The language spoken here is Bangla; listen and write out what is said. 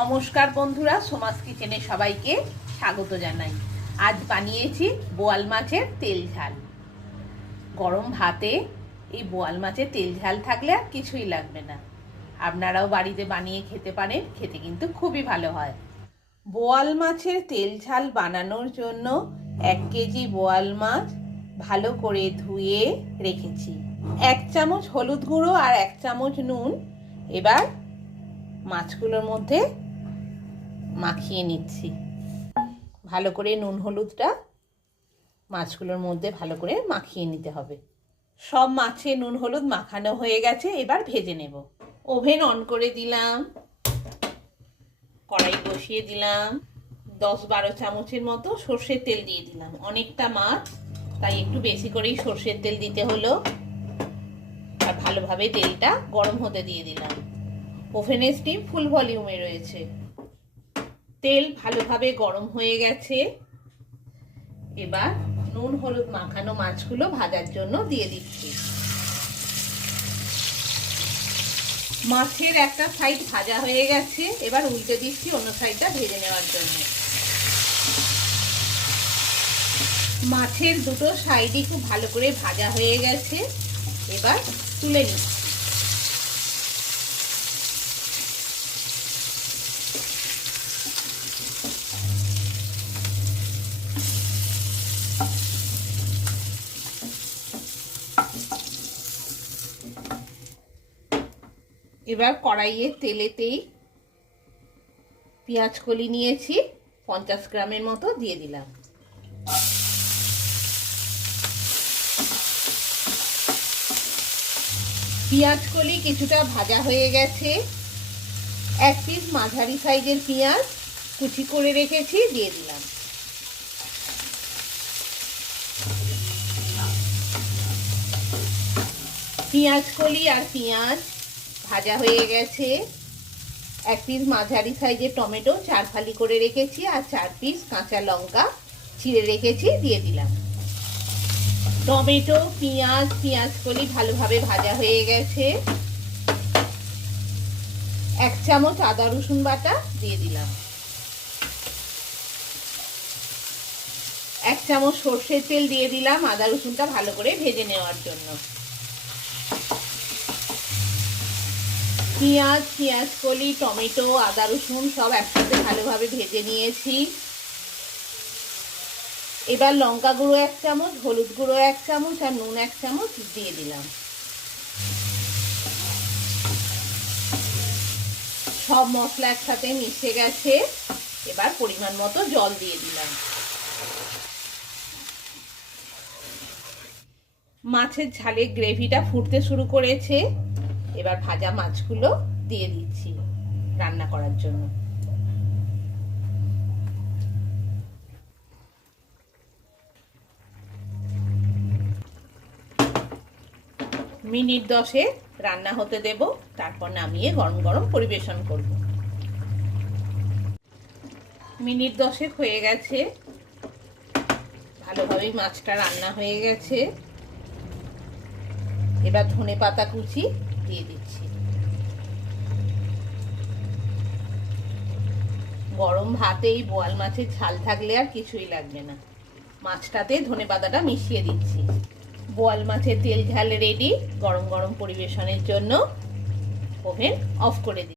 নমস্কার বন্ধুরা, সোমাস কিচেনে সবাইকে স্বাগত জানাই। আজ বানিয়েছি বোয়াল মাছের তেল ঝাল। গরম ভাতে এই বোয়াল মাছের তেল ঝাল থাকলে আর কিছুই লাগবে না। আপনারাও বাড়িতে বানিয়ে খেতে পারেন, খেতে কিন্তু খুবই ভালো হয়। বোয়াল মাছের তেল ঝাল বানানোর জন্য 1 কেজি বোয়াল মাছ ভালো করে ধুয়ে রেখেছি। 1 চামচ হলুদ গুঁড়ো আর 1 চামচ নুন এবার মাছগুলোর মধ্যে মাখিয়ে নিচ্ছি। ভালো করে নুন হলুদটা মাছগুলোর মধ্যে ভালো করে মাখিয়ে নিতে হবে। সব মাছে নুন হলুদ মাখানো হয়ে গেছে, এবার ভেজে নেব। ওভেন অন করে দিলাম, কড়াই বসিয়ে দিলাম, 10-12 চামচের মতো সর্ষের তেল দিয়ে দিলাম। অনেকটা মাছ তাই একটু বেশি করেই সর্ষের তেল দিতে হলো। আর ভালোভাবে তেলটা গরম হতে দিয়ে দিলাম। ওভেনের স্টিম ফুল ভলিউমে রয়েছে। তেল ভালোভাবে গরম হয়ে গেছে, এবার নুন হলুদ মাখানো মাছগুলো ভাজার জন্য দিয়ে দিচ্ছি। মাছের একটা সাইড ভাজা হয়ে গেছে, এবার উল্টে দিচ্ছি অন্য সাইডটা ভেজে নেওয়ার জন্য। মাছের দুটো সাইডই খুব ভালো করে ভাজা হয়ে গেছে, এবার তুলে নিচ্ছি। এবার কড়াইয়ে তেলেতেই পেঁয়াজ কলি নিয়েছি 50 গ্রামের মতো দিয়ে দিলাম। পেঁয়াজ কলি কিছুটা ভাজা হয়ে গেছে, 1 পিস মাঝারি সাইজের পেঁয়াজ কুচি করে রেখেছি দিয়ে দিলাম। পেঁয়াজ কলি আর পেঁয়াজ ভাজা হয়ে গেছে, 1 পিস মাঝারি সাইজের টমেটো 4 ফালি করে রেখেছি আর 4 পিস কাঁচা লঙ্কা চিড়ে রেখেছি দিয়ে দিলাম। টমেটো পেঁয়াজ কলি ভালোভাবে ভাজা হয়ে গেছে, 1 চামচ আদা রসুন বাটা দিয়ে দিলাম। 1 চামচ সর্ষের তেল দিয়ে দিলাম আদা রসুনটা ভালো করে ভেজে নেওয়ার জন্য। পেঁয়াজ কলি টমেটো আদা রসুন সব একসাথে ভালোভাবে ভেজে নিয়েছি। এবার লঙ্কা গুঁড়ো 1 চামচ, হলুদ গুঁড়ো 1 চামচ আর নুন 1 চামচ দিয়ে দিলাম। সব মশলা একসাথে মিশে গেছে, এবার পরিমাণ মতো জল দিয়ে দিলাম। মাছের ঝালের গ্রেভিটা ফুটতে শুরু করেছে, এবার ভাজা মাছগুলো দিয়ে দিচ্ছি রান্না করার জন্য। মিনিট 10 রান্না হতে দেব, তারপর নামিয়ে গরম গরম পরিবেশন করব। মিনিট 10 হয়ে গেছে, ভালোভাবেই মাছটা রান্না হয়ে গেছে। এবার ধনেপাতা কুচি দিয়ে দিচ্ছি। গরম ভাতেই বোয়াল মাছের ঝাল থাকলে আর কিছুই লাগবে না। মাছটাতে ধনেপাতাটা মিশিয়ে দিচ্ছি। বোয়াল মাছের তেল ঝাল রেডি। গরম গরম পরিবেশনের জন্য ওভেন অফ করে দিচ্ছি।